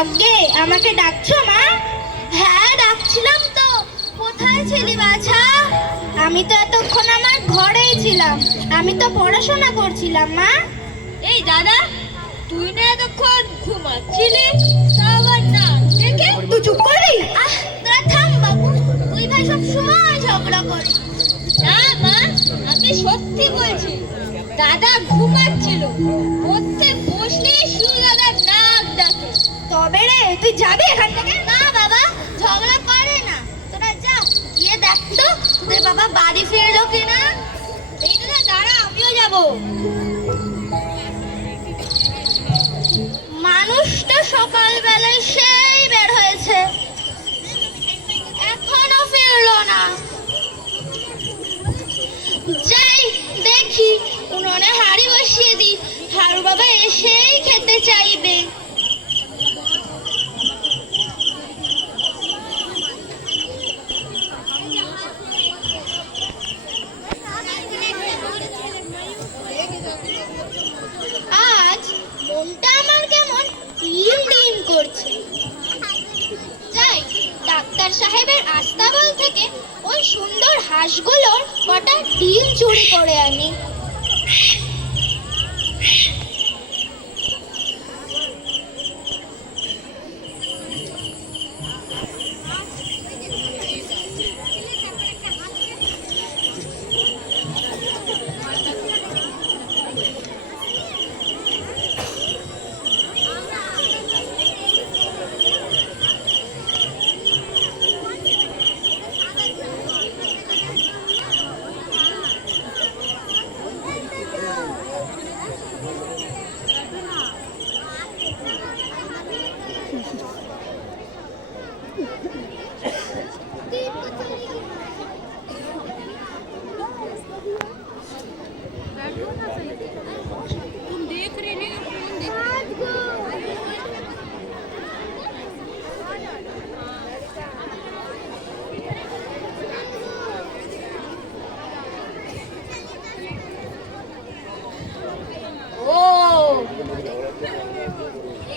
আগে আমাকে ডাকছো মা? হ্যাঁ ডাকছিলাম তো। কোথায় ছিলি বাছা? আমি তো এতক্ষণ আমার ঘরেই ছিলাম, আমি তো পড়াশোনা করছিলাম মা। এই দাদা, তুই না এতক্ষণ ঘুমাচ্ছিলি, তা আবার না দেখে তুই চুপ করবি? তোরা থাম বাবু, তুই ভাই সব সময় ঝগড়া করিস। না মা, আমি সত্যি বলছি, দাদা ঘুমাচ্ছিল, পড়তে বসলে শুধু দাদার নাক ডাকে। তবে রে তুই যাবি এখান থেকে? না বাবা, ঝগড়া করে না, তোরা যা, গিয়ে দেখ তো তোদের বাবা বাড়ি ফিরলো কিনা। এই দাদা দাঁড়া, আমিও যাবো। মানুষটা সকালবেলায় সেই বের হয়েছে, এখনো ফিরলো না। যাই দেখি, উনুনে হাঁড়ি বসিয়ে দি, হারু বাবা এসেই খেতে চাইবে। আজ মনটা আমার কেমন ডিম ডিম করছে। যাই ডাক্তার সাহেবের আস্তাবল থেকে ওই সুন্দর হাঁসগুলোর কটা ডিম চুরি করে আনি।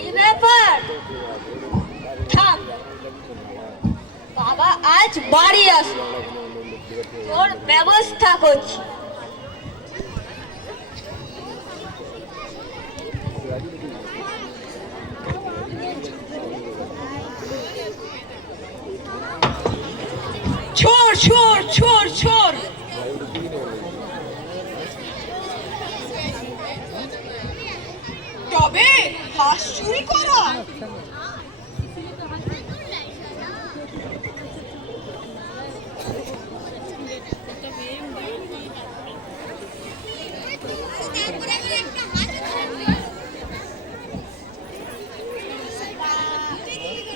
এই ব্যাপার, থাম, বাবা আজ বাড়ি আসবে, তোর ব্যবস্থা করছি। ছোড় ছোড় ছোড় ছোড়। তবে হাঁস চুরি করা?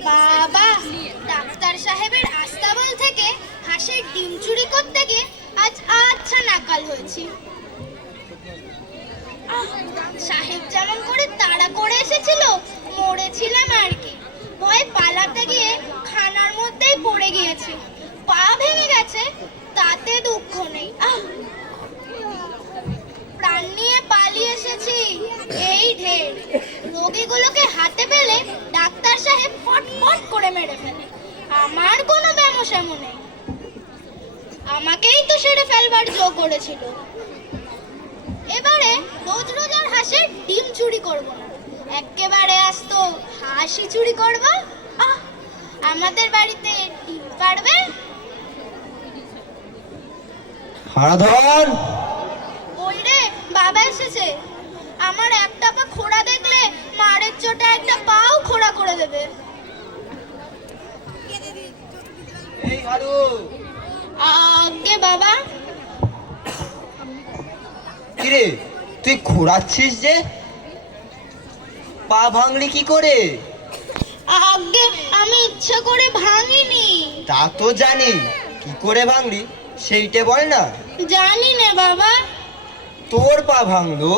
বাবা, ডাক্তার সাহেবের আস্তাবল থেকে হাঁসের ডিম চুরি করতে গিয়ে আজ আচ্ছা নাকাল হয়েছি। সাহেব যেমন করে তাড়া করে এসেছিল, মরেছিলাম আর কি। ভয়ে পালাতে গিয়ে খানার মধ্যেই পড়ে গিয়েছি। পা ভেঙে গেছে, তাতে দুঃখ নেই। প্রাণ নিয়ে পালিয়ে এসেছি, এই ঢের। রোগীগুলোকে হাতে পেলে ডাক্তার সাহেব ফটফট করে মেরে ফেলে। আমার কোনো ব্যামোস্যামো নেই, আমাকেই তো সেরে ফেলবার জো করেছিল। এবারে রোজ রোজ আর হাঁসের ডিম চুরি করব না, একেবারে আস্ত হাঁসই চুরি করব। আমাদের বাড়িতে ডিম পারবে। হারাধন, ওই রে, বাবা এসেছে। আমার একটা পা খোড়া দেখলে মারের চোটে একটা পাও খোড়া করে দেবে। এই হারু, আগে বাবা। কিরে তুই ঘোরাচ্ছিস যে? পা ভাঙলি কি করে? আগে আমি ইচ্ছা করে ভাঙিনি। তা তো জানি, কি করে ভাঙলি সেইটা বল না। জানি না বাবা। তোর পা ভাঙলো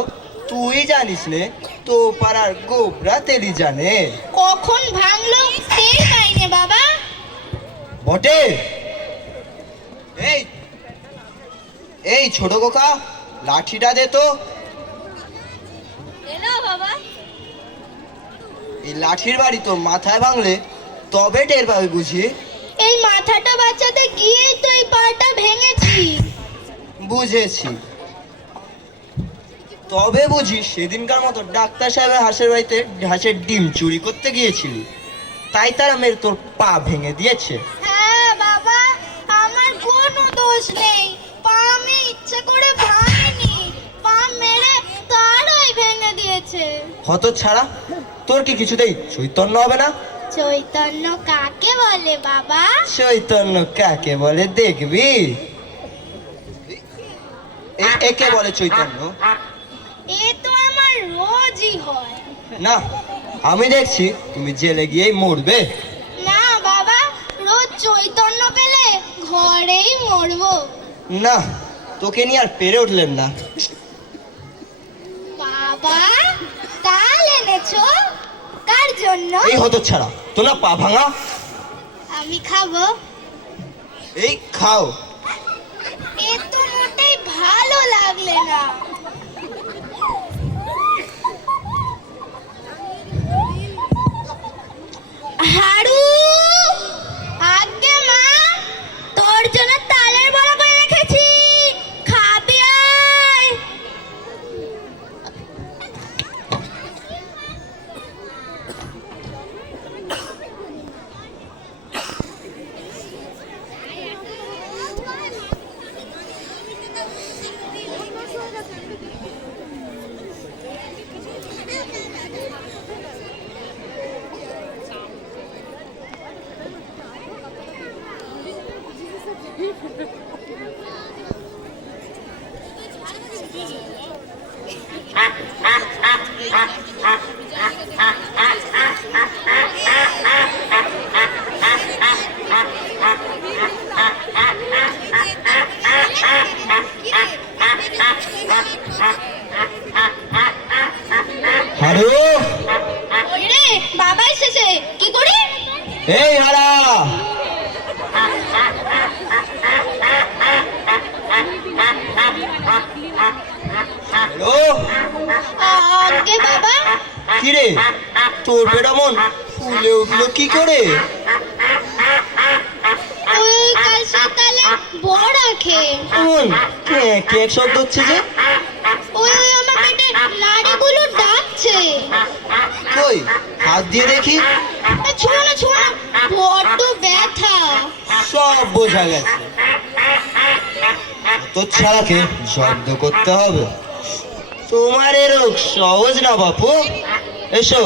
তুই জানিস নে, তো পাড়ার গোবরা তেলি জানে। কখন ভাঙলো টের পাইনি বাবা। বটে। এই এই ছোট কোকা, লাঠিটা দে তো। এলো বাবা। এই লাঠির বাড়ি তো মাথায় ভাঙলে তবে টের পাবে বুঝি। এই মাথাটা বাঁচাতে গিয়েই তো এই পাটা ভেঙেছি। বুঝেছি। তবে বুঝি সেদিনকার মতো ডাক্তার সাহেবের হাঁসের বাড়িতে হাঁসের ডিম চুরি করতে গিয়েছিলি, তাই তারা মেরে তোর পা ভেঙে দিয়েছে। হ্যাঁ বাবা, আমার কোনো দোষ নেই। পা আমি ইচ্ছে করে ভাঙিনি, পা মেরে তারাই ভেঙে দিয়েছে। হত ছাড়া, তোর কি কিছুতেই চৈতন্য হবে না? চৈতন্য কাকে বলে বাবা? চৈতন্য কাকে বলে দেখবি। একে বলে চৈতন্য। এ তো আমার রোজই হয়। না, আমি দেখছি তুমি জেলে গিয়েই মরবে। না বাবা, রোজ চৈতন্য পেলে ঘরেই মরবো। না, তোকে নিয়ে আর পেরে উঠলেন না। বাবা, তাল এনেছো? কার জন্য? এই হতো ছাড়া, তো না পা ভাঙা। আমি খাবো। এই খাও। এ তো মোটেই ভালো লাগলে না। হারু, আজ্ঞে মা, তোর জন্য তালের বড়া করে রেখেছি, খাবি আয়। হারু, ওই রে, বাবা এসেছে। কি করি? এই হারা, হ্যালো। আজ্ঞে বাবা। কিরে, তোর পেটা মন ফুলে উঠলো কি করে? ওই কাল সকালে বড়া খেয়ে মন কেক শব্দ হচ্ছে যে। ওই আমার পেটে নাড়িগুলো ডাকছে। কই, হাত দিয়ে দেখি। ছুঁয়ো না, ছুঁয়ো না, বড্ড ব্যথা। সব বোঝা গেছে। তো ছাড়াকে জব্দ করতে হবে। তোমার এ রোগ সহজ না বাপু। এসো,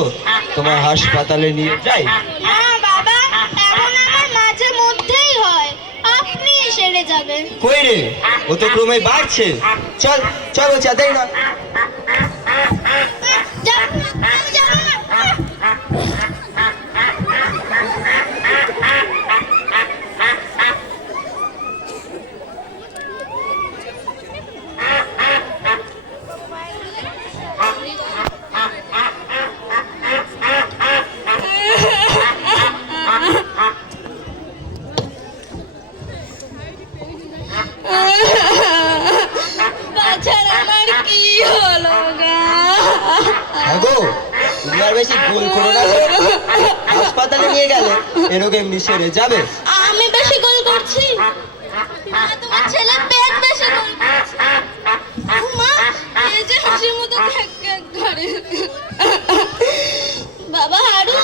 তোমার হাসপাতালে নিয়ে যাই। না বাবা, এমন আমার মাঝে মধ্যেই হয়। আপনি সেরে যাবেন। কই রে, ও তো ক্রমে বাড়ছে। চল চল, চাঁদাই না। যাও, যাও। গেলে এ রোগ এমনি সেরে যাবে। আমি বেশি গোল করছি না, তোমার ছেলে পেট বেশি গোল করছে। মা, এই যে হাসির মতো ক্যাক ক্যাক করে। বাবা হারু,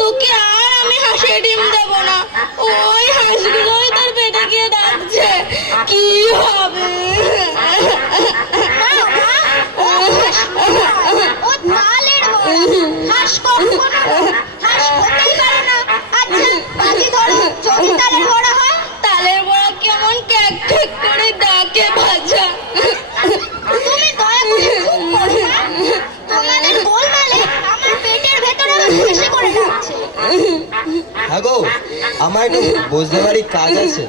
তোকে আর আমি হাসির ডিম দেব না। ওই হাঁসগুলোই তোর পেটে গিয়ে ডাকছে, কি হবে? ও তালের বড়া, হাঁস কখনো হাঁস হতেই পারে না। আচ্ছা বাজি ধরো, যদি তালের বড়া হয়। তালের বড়া কেমন ক্যাক ক্যাক করে ডাকে ভাজা। তুমি দয়া করে চুপ করো না। তোমাদের গোলমালে আমার পেটের ভেতরে বেশি করে ডাকছে। হ্যাঁ গো, আমার একটু বুঝতে পারি কাজ আছে,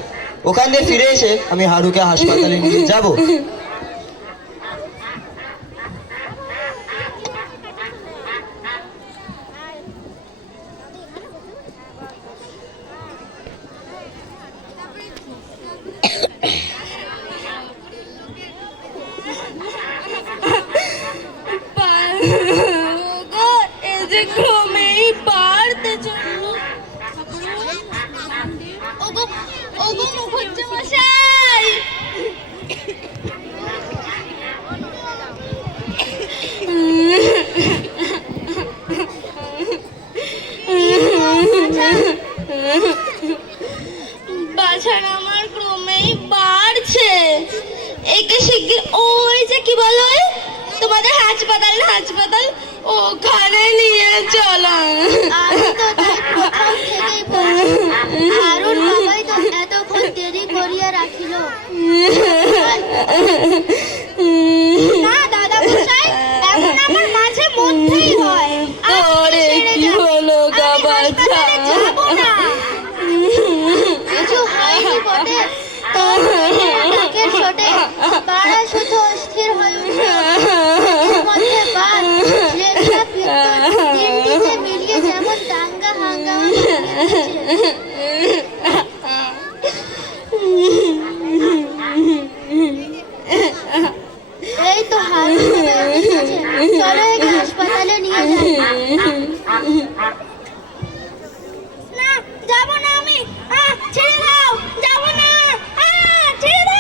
ওখান দিয়ে ফিরে এসে আমি হারুকে হাসপাতালে নিয়ে যাব। ওগো, এই যে ক্রমেই বাড়তে চললো। ওগো ওগো মুখুজ্জে মশাই, বাছার আমার ক্রমেই বাড়ছে। একে শিগগির ওই যে কি বলো তোমাদের হাসপাতাল ওখানে নিয়ে চলো। আমি তো তাই প্রথম থেকেই বলছি, হারুর বাবাই তো এতক্ষণ দেরি করিয়া রাখিল। না দাদা মশাই, এখন আমার মাঝে মধ্যেই হয়। ওরে কি হলো গা বাছা? যাবো না, কিছু হয়নি বটে। তোর নাকের চোটে বাড়া শুধু অস্থির হয়ে উঠল। এর মধ্যে বাদ, লেজরা পিত্তল, তিনটিতে মিলিয়ে যেমন দাঙ্গা হাঙ্গামা বানিয়েছে। এই তো হারু এসেছে, চলো একে হাসপাতালে নিয়ে যাই। না, যাবো না আমি। ছেড়ে দাও, যাবো না। ছেড়ে দাও।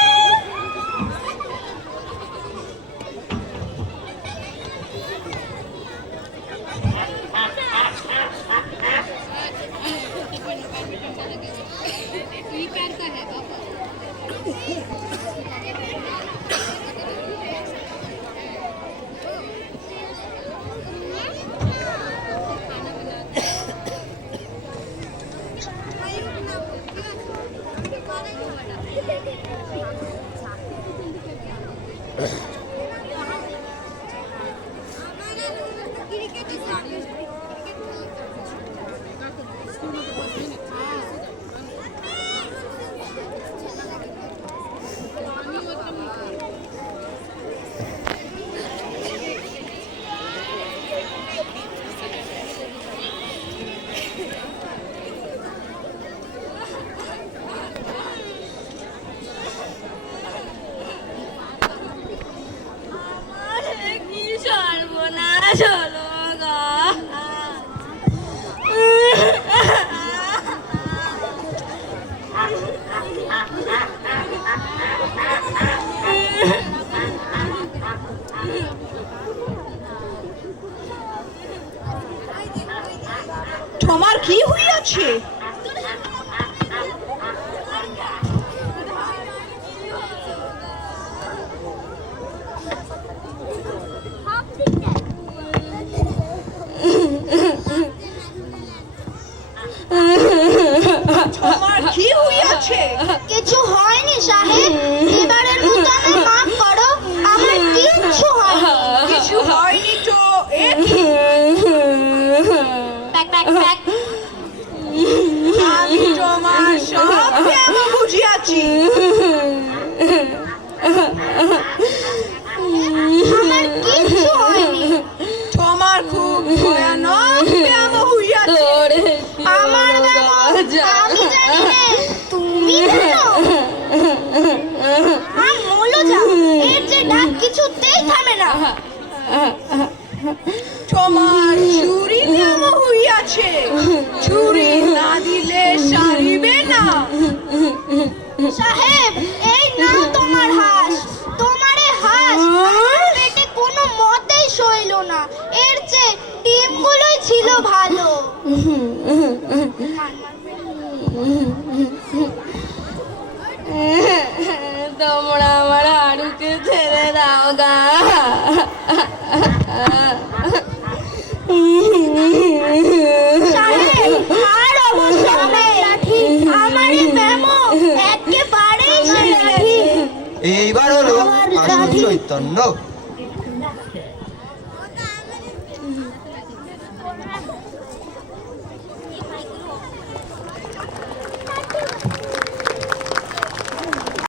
তোমার কি হইয়াছে? তোমার কি হইয়াছে? কিছু হয়নি সাহেব, এবারের মতো আমায় মাফ করো। আমার কিচ্ছু হয়নি। কিছু হয়নি তো এ কি? Pack pack pack. আমি তোমার সব প্রেম বুঝিয়াছি। আমার কিচ্ছু হয়নি। তোমার খুব ভয়ানক প্রেম হইয়াছে। আমার ব্যাপার আমি জানি না, তুমি জানো? মলো যা, এর যে ডাক কিছুতেই থামে না। তোমার চুরি প্রেম হইয়াছে। হইয়াছে, ছুরি না দিলে সারিবে না। সাহেব, এই নাও তোমার হাঁস। তোমার এই হাঁস আমার পেটে কোনো মতেই সইল না। এর চেয়ে ডিমগুলোই ছিল ভালো। তোমরা আমার হাড়ুকে ছেড়ে দাও গা। সাহেব, আর অবশ্য লাঠি আমার এই ব্যামো একেবারেই সে লাঠি। এইবার হলো আসল চৈতন্য।